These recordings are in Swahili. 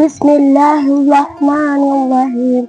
Bismillahirrahmanirrahim.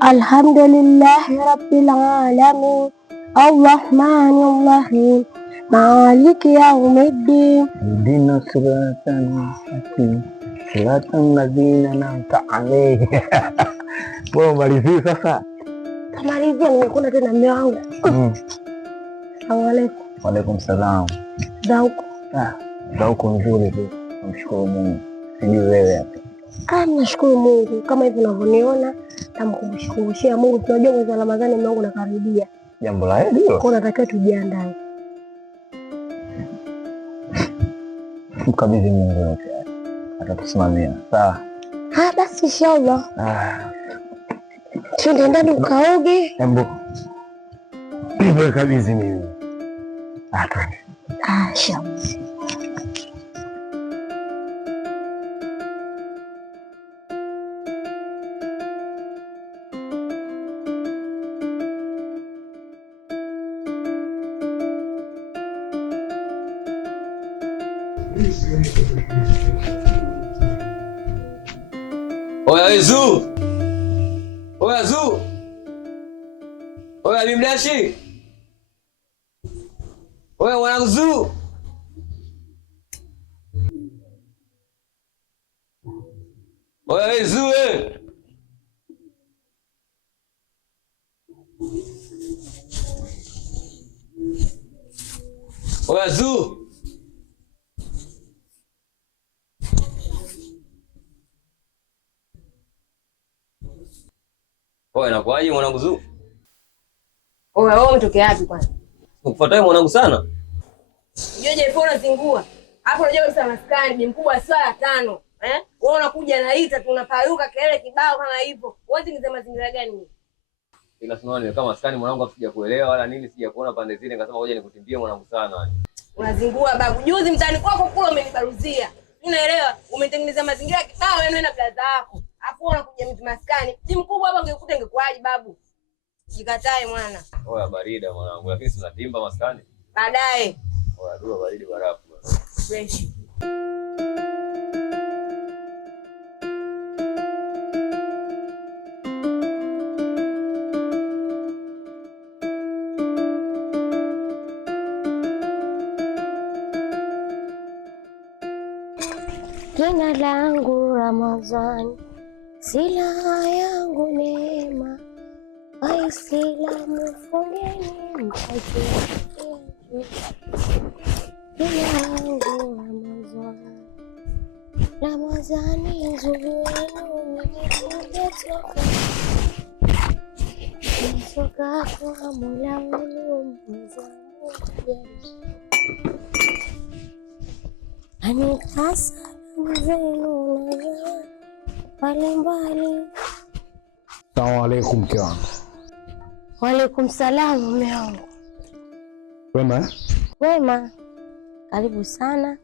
Alhamdulillahi rabbil alamin. Arrahmanirrahim. Maliki yawmiddin. Ihdina siratal mustaqim. Siratal ladzina an'amta alayhim. Bora malizie sasa. Tamalizia, nimekuna tena mume wangu. Assalamu alaykum. Wa alaykum salaam. Dauko. Dauko nzuri tu. Namshukuru Mungu. Sijui wewe hapa. Nashukuru Mungu kama hivi unavyoniona, namkumbushia Mungu. Tunajua mwezi wa Ramadhani mume wangu nakaribia. Jambo la heri hilo. Kwa natakiwa tujiandae. Mkabidhi Mungu yote. Atatusimamia. Sawa. Basi inshallah. Twende ndani ukaoge. Embo. Nipe kabisa mimi. Twende. Inshallah. Oya Zu! Oya Zu! Oya Bimdashi! Oya mwanangu Zu! Oya Zu we! Oya Zu! Oya inakuaje mwanangu Zu? Oya wewe umetokea wapi kwanza? Ukufuataye mwanangu sana. Joje phone zingua. Hapo unajua kabisa maskani ni mkubwa swala 5. Wewe unakuja na hita tunapayuka kelele kibao kama hivyo. Wote ni za mazingira gani mimi? Ila tunaona ni kama maskani mwanangu asija kuelewa wala nini, sija kuona pande zile, nikasema ngoja nikutimbie mwanangu sana. Unazingua babu. Juzi mtaani kwako kule umenibaruzia. Mimi naelewa umetengeneza mazingira kibao wewe na blaza yako. Hapo unakuja mtu maskani. Si mkubwa hapa ungekuta ingekuaje babu? Jikatae mwana. Oya barida mwanangu, lakini si unatimba maskani. Baadaye. Oya dua baridi barafu. Fresh. Jina langu Ramadhani, silaha yangu neema. Waislamu fungeni mpate. Jina langu Ramadhani, Ramadhani nzuri yenu nimetoka. Nimetoka kwa Mola wenu mzamu. Anikasa zenu na mbalimbali. Assalamu alaykum mke wangu. Wa alaykum salaam mume wangu. Wema? Wema. Karibu sana.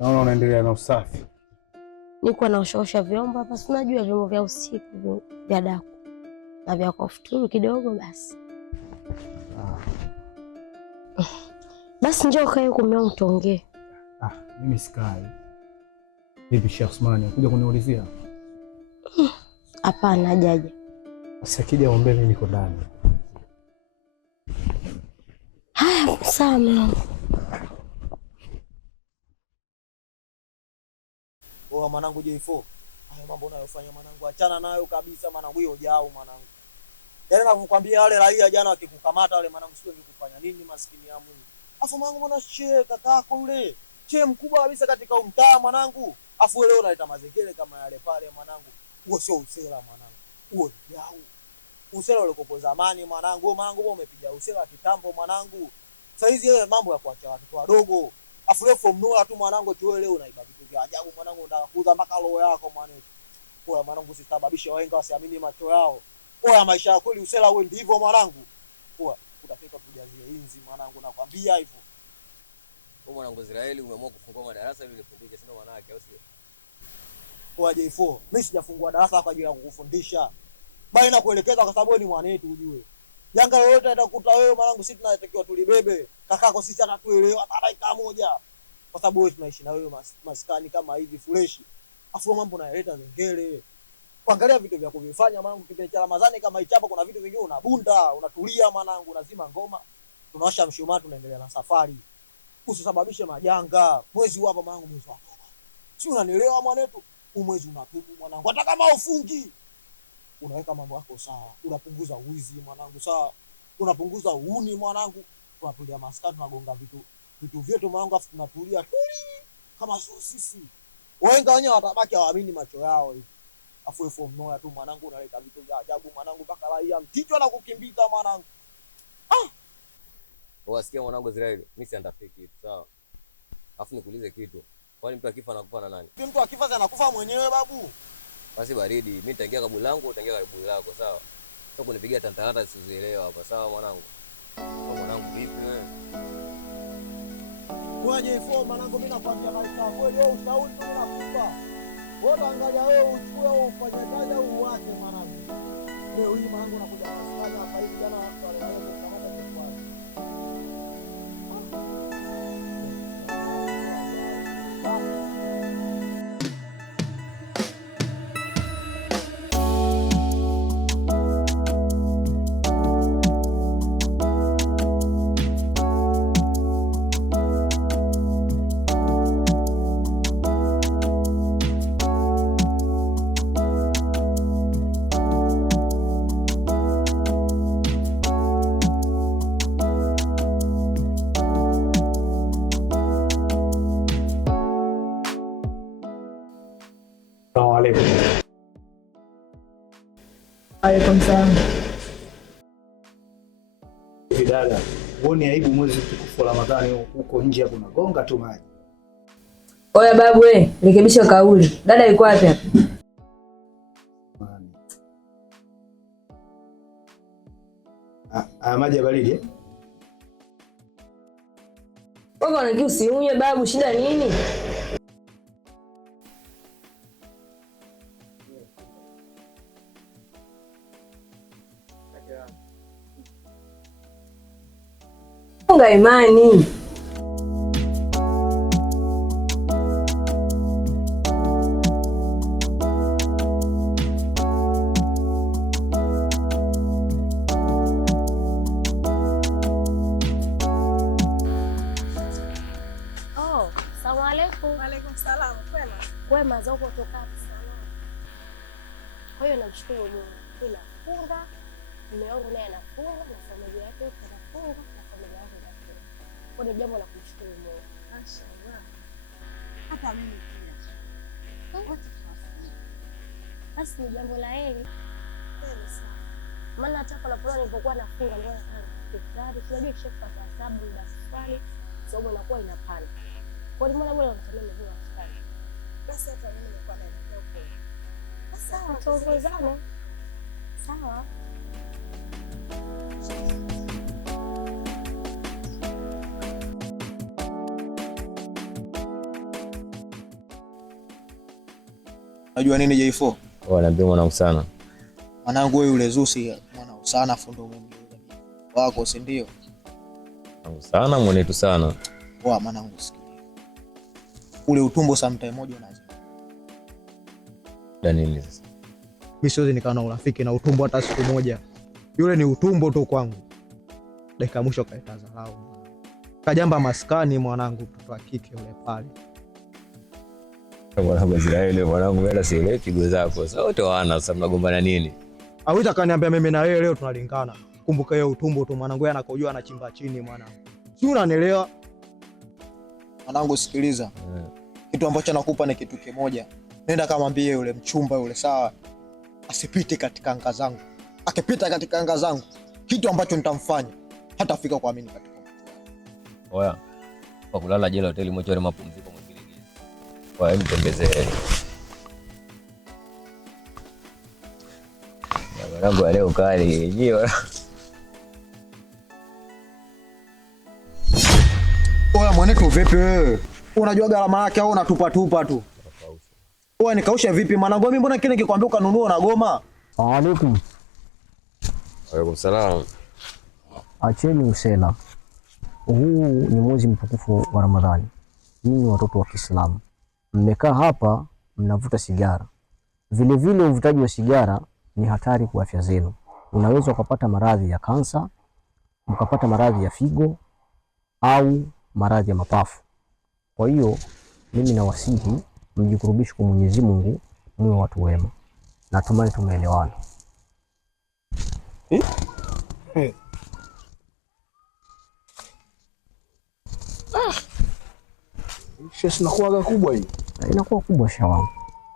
Naona unaendelea na usafi. Niko naoshaosha vyombo hapa, si unajua vyombo vya usiku vya daku na vya kufuturu kidogo basi. Basi njoo kae huko mume wangu tuongee. Mimi sikai. Vipi Sheikh Usmani, kuja kuniulizia? Hapana, hajaja. Sasa kija mwambie mimi niko ndani. Haya, sawa mwanangu. Mwanangu J4. Hayo mambo unayofanya mwanangu, achana nayo kabisa mwanangu, hiyo jao mwanangu. Yaani nakukwambia wale raia jana wakikukamata wale mwanangu, sio nikufanya nini maskini ya Mungu. Afu mwanangu mbona kakako yule che mkubwa kabisa katika mtaa mwanangu. Afu leo unaleta mazengele kama yale pale mwanangu. Huo sio usela mwanangu. Huo jao. Usela ule kopo zamani mwanangu. Wewe mwanangu umepiga usela kitambo mwanangu. Sasa hizi ile mambo ya kuacha watoto wadogo. Afu leo from nowhere tu mwanangu tu leo unaiba vitu vya ajabu mwanangu, unataka kuuza mpaka roho yako mwanangu. Poa mwanangu, usisababishe wahenga wasiamini macho yao. Poa maisha ya kweli usela wewe ndivyo mwanangu. Poa utafika kujazie inzi mwanangu, nakwambia hivyo. Wewe mwanangu Israeli umeamua kufungua madarasa ili nifundishe, sio maana yake au sio? Kwa J4, mimi sijafungua darasa kwa ajili ya kukufundisha. Bali na kuelekeza kwa sababu ni mwanetu ujue. Janga lolote atakuta wewe mwanangu, sisi tunatakiwa tulibebe. Kakako sisi atatuelewa hata dakika moja. Kwa sababu wewe tunaishi na wewe maskani kama hivi fresh. Afu mambo unayaleta zengele. Kuangalia vitu vya kuvifanya mwanangu kipindi cha Ramadhani kama hichi hapa kuna vitu vingine unabunda, unatulia mwanangu, unazima ngoma. Tunawasha mshumaa tunaendelea na safari. Usisababishe majanga. Mwezi huu hapa mwanangu mwezi wa toba. Si unanielewa mwanetu? Mwezi unatubu mwanangu. Hata kama ufungi unaweka mambo yako sawa. Unapunguza uwizi mwanangu sawa. Unapunguza uhuni mwanangu. Tunatulia maskani tunagonga vitu vyetu mwanangu afu tunatulia tuli kama sisi. Wenga wenyewe watabaki hawaamini macho yao hivi. Afu ifo mnoya tu mwanangu unaleta vitu vya ajabu mwanangu mpaka raia mtichwa na kukimbiza mwanangu. Wasikia mwanangu Israeli, mimi si andafiki kitu, sawa? Afu nikuulize kitu. Kwani mtu akifa anakufa na nani? Mtu akifa anakufa mwenyewe babu. Basi baridi, mimi nitaingia kaburi langu, utaingia kaburi lako, sawa? Sio kunipigia tantarata sizielewa hapa, sawa mwanangu? Mwanangu vipi wewe? Waje ifo mwanangu mimi nakwambia maisha kweli wewe ushauri tu nakupa. Wewe angalia wewe uchukue ufanye kazi au uache mwanangu. Leo hii mwanangu nakuja maskani hapa hivi jana watu wale kama Alaikum salaam. Dada, uone aibu mwezi mtukufu wa Ramadhani huko nje hapo unagonga tu maji. Oya babu wewe, rekebisha kauli. Dada yuko wapi hapa? Maji ya baridi eh? Wewe unakiu usiunywe babu, shida nini? Funga imani. Asalamu alaykum. Wa alaykum salaam. Kwema? Wema za huko kutoka salama. Kwa hiyo namshukuru Mungu. Ninafunga, mume wangu naye anafunga na familia yake inafunga na familia yangu inafunga. Kwa hiyo jambo la kumshukuru Mungu. Mashaallah. Hata mimi pia. Wote tunafunga. Basi ni jambo la heri. Kweli sana. Maana hata pale nilipokuwa nafunga ndio nataka tunajua kisha kupata hesabu muda fulani sababu inakuwa inapanda. Kwa hiyo mbona unasema mimi nafikiri. Basi hata mimi nilikuwa naelekea huko. Sawa, tuongozane. Sawa. Unajua nini J4? Naambia mwanangu sana. Mwanangu wewe yule Zusi mwanangu sana fundo umemgeuza wako si ndio? Mwanangu sana mwanetu sana. Poa mwanangu sikia. Ule utumbo sometime moja unaanza. Nini sasa? Mimi siwezi nikaa na urafiki na utumbo hata siku moja. Yule ni utumbo tu kwangu. Dakika mwisho kaita dharau. Kajamba maskani mwanangu mtoto wa kike yule pale. Mwanangu Israeli mwanangu mimi sielewi pigo zako. Sasa wote wana sasa mnagombana nini? Hawita kaniambia mimi na wewe leo tunalingana. Kumbuka yeye utumbo tu mwanangu yeye anakojua anachimba chini mwanangu. Si unanielewa? Mwanangu sikiliza. Kitu ambacho nakupa ni kitu kimoja. Nenda kamwambie yule mchumba yule sawa. Asipite katika anga zangu. Akipita katika anga zangu, kitu ambacho nitamfanya hatafika kuamini katika. Oya. Kwa kulala jela hoteli mochore mapumziko mwingine. Kwa hiyo mtembezee. Mwanangu leo kali yenyewe. Oya mwanetu vipi wewe? Unajua gharama yake au unatupa tupa tu? Oya nikausha vipi mwanangu mimi mbona kile nikikwambia ukanunua unagoma? Wa alaykum. Wa alaykum salaam. Acheni usela. Huu ni mwezi mtukufu wa Ramadhani. nyinyi watoto wa Kiislamu mmekaa hapa mnavuta sigara. Vile vile uvutaji wa sigara ni hatari kwa afya zenu. Unaweza ukapata maradhi ya kansa, mkapata maradhi ya figo au maradhi ya mapafu. Kwa hiyo mimi nawasihi mjikurubishe kwa Mwenyezi Mungu, muwe watu wema. Natumai tumeelewana. Shesi inakuwa kubwa hii. Inakuwa kubwa shawangu.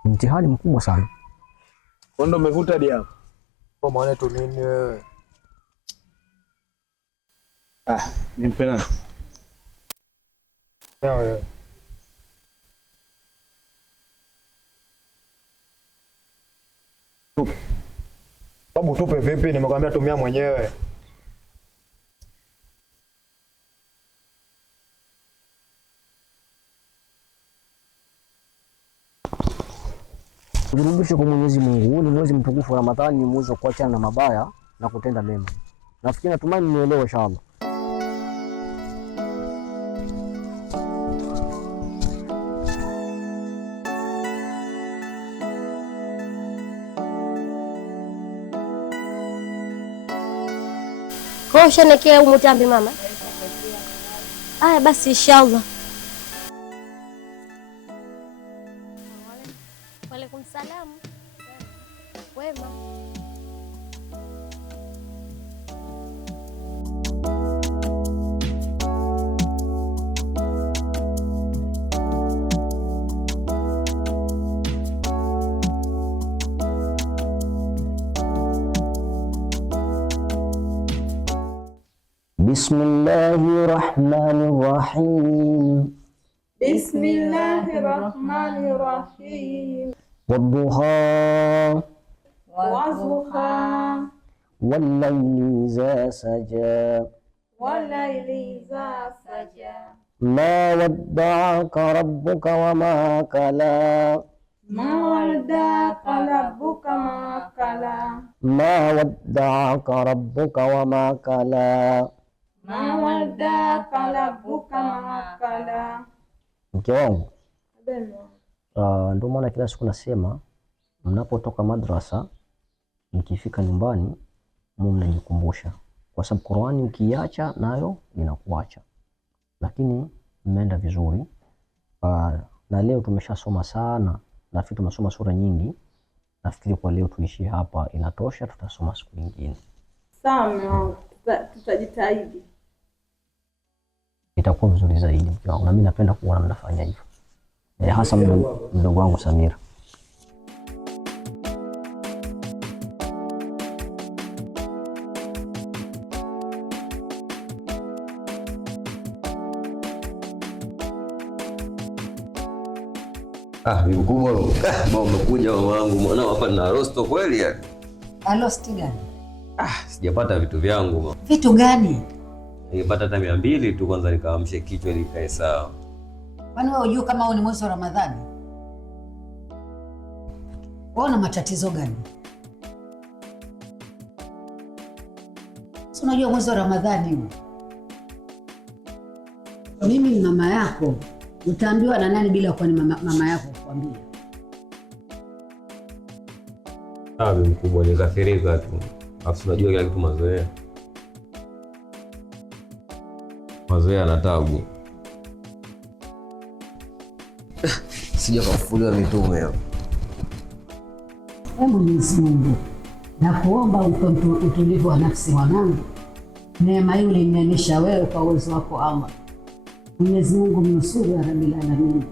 Mtihani mkubwa sana. Kwa ndo umevuta hadi hapo. Kwa maana tu nini wewe? Nimpe nani? Wewe. Babu tupe vipi? Nimekwambia tumia mwenyewe. Kurudisha kwa Mwenyezi Mungu. Huu ni mwezi mtukufu wa Ramadhani, ni mwezi wa kuachana na mabaya na kutenda mema. Nafikiri natumai mnielewe inshallah. Kwa ushanekea umutambi mama? Aya basi inshallah. Waalaikum salam. Wema. Bismillahirrahmanirrahim. Bismillahirrahmanirrahim. Wadduha Wadduha wallayli idha saja wallayli idha saja ma wadda'aka rabbuka wama kala ma wadda'aka rabbuka ma kala ma wadda'aka rabbuka wama kala. ma wadda'aka rabbuka ma kala. Mke wangu, ndio maana kila siku nasema mnapotoka madrasa mkifika nyumbani mnajikumbusha, kwa sababu Qur'ani ukiacha nayo inakuacha. Lakini mmeenda vizuri, na leo tumeshasoma sana, nafikiri tumesoma sura nyingi. Nafikiri kwa leo tuishie hapa, inatosha, tutasoma siku nyingine. Sawa, tutajitahidi. Itakuwa vizuri zaidi mke wangu, na mimi napenda kuona mnafanya hivyo, hasa mdogo wangu Samira. Mkubwa, umekuja wangu, mwanao hapa na rosto kweli ya? Alosti gani? Sijapata vitu vyangu mama. Vitu gani? Nilipata hata 200 tu, kwanza nikaamshe kichwa ili kae sawa. Kwani wewe unajua kama huu ni mwezi wa Ramadhani? Wewe una matatizo gani? Si unajua mwezi wa Ramadhani huu? Mimi ni mama yako. Utaambiwa na nani bila kuwa ni mama yako kukwambia? Mkubwa, nikaathirika tu. Afu unajua kila kitu mazoea. Mazoea na tabu. Sija kufufuliwa mitume hapo. Mwenyezi Mungu, nakuomba upe utulivu wa nafsi mwanangu. Neema hii ulinianisha wewe kwa uwezo wako Allah. Mwenyezi Mungu mnusuru ya Rabbil Alamin.